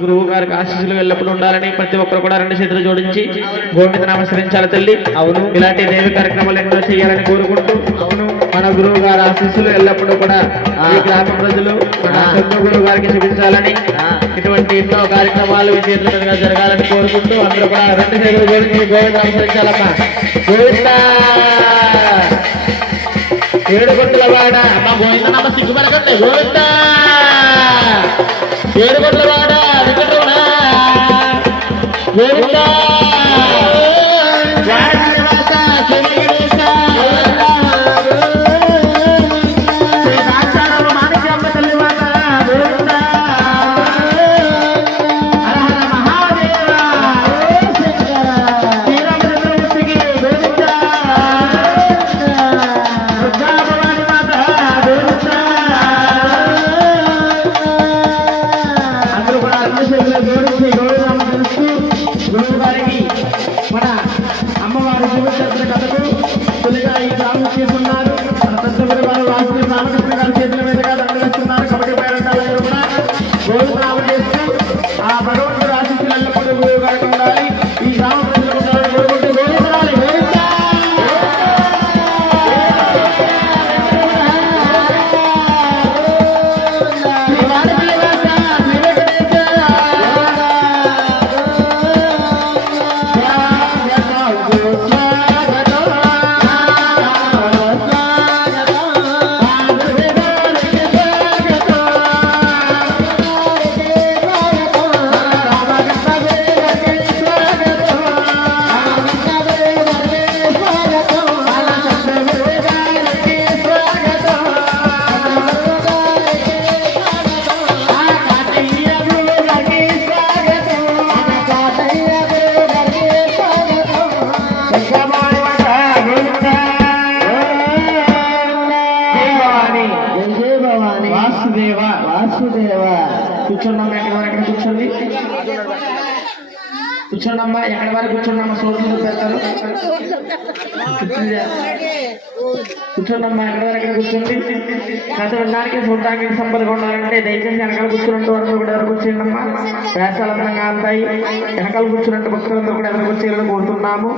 గురువు గారికి ఆశీస్సులు ఎల్లప్పుడూ ఉండాలని ప్రతి ఒక్కరు కూడా రెండు చేతులు జోడించి గోవింద నమస్కరించాలి తల్లి. అవును, ఇలాంటి దేవి కార్యక్రమాలు ఎన్నో చేయాలని కోరుకుంటూ, అవును, మన గురువు గారి ఆశీస్సులు ఎల్లప్పుడూ కూడా ఈ గ్రామ ప్రజలు మన గురువు గారికి చూపించాలని, ఇటువంటి ఎన్నో కార్యక్రమాలు విజయవంతంగా జరగాలని కోరుకుంటూ అందరూ కూడా రెండు చేతులు జోడించి గోవింద నమస్కరించాలమ్మా. గోవింద ఏడుగొండల వాడ అమ్మ గోవింద నమ్మ సిగ్గుపడకండి. గోవింద ఏడుగొండల వాడ గోవింద మన అమ్మవారి జీవిత కథకు తొలిగా ఈ గ్రామం చేస్తున్నారు. మన పెద్దగురు వారు వాసుదేవ రామకృష్ణ గారి చేతుల మీదుగా దండవేస్తున్నారు. కబడ్డీ పేరంటారు కూడా గోవిందనామం చేస్తూ ఆ భగవంతుడు ఆశీస్సులు ఎల్లప్పుడూ గురువు గారికి ఉండాలి. ఈ గ్రామ ప్రజలకు ఉండాలని కోరుకుంటూ గోవిందనాలి. వాసుదేవ వాసుదేవ కూర్చోండమ్మా. ఎక్కడ వరకు కూర్చోండి, కూర్చోండమ్మా. ఎక్కడ వరకు కూర్చోండమ్మా. సోదరులు పెడతారు. కూర్చోండమ్మా. ఎక్కడ వరకు కూర్చోండి. కథ వినడానికి చూడడానికి సంపదగా ఉండాలంటే దయచేసి వెనకాల కూర్చున్నట్టు వరకు కూడా ఎవరు కూర్చోండమ్మా. వేసాలు అందంగా అంతాయి. వెనకాల కూర్చున్నట్టు భక్తులందరూ కూడా ఎవరు కూర్చోవాలని కోరుతున్నాము.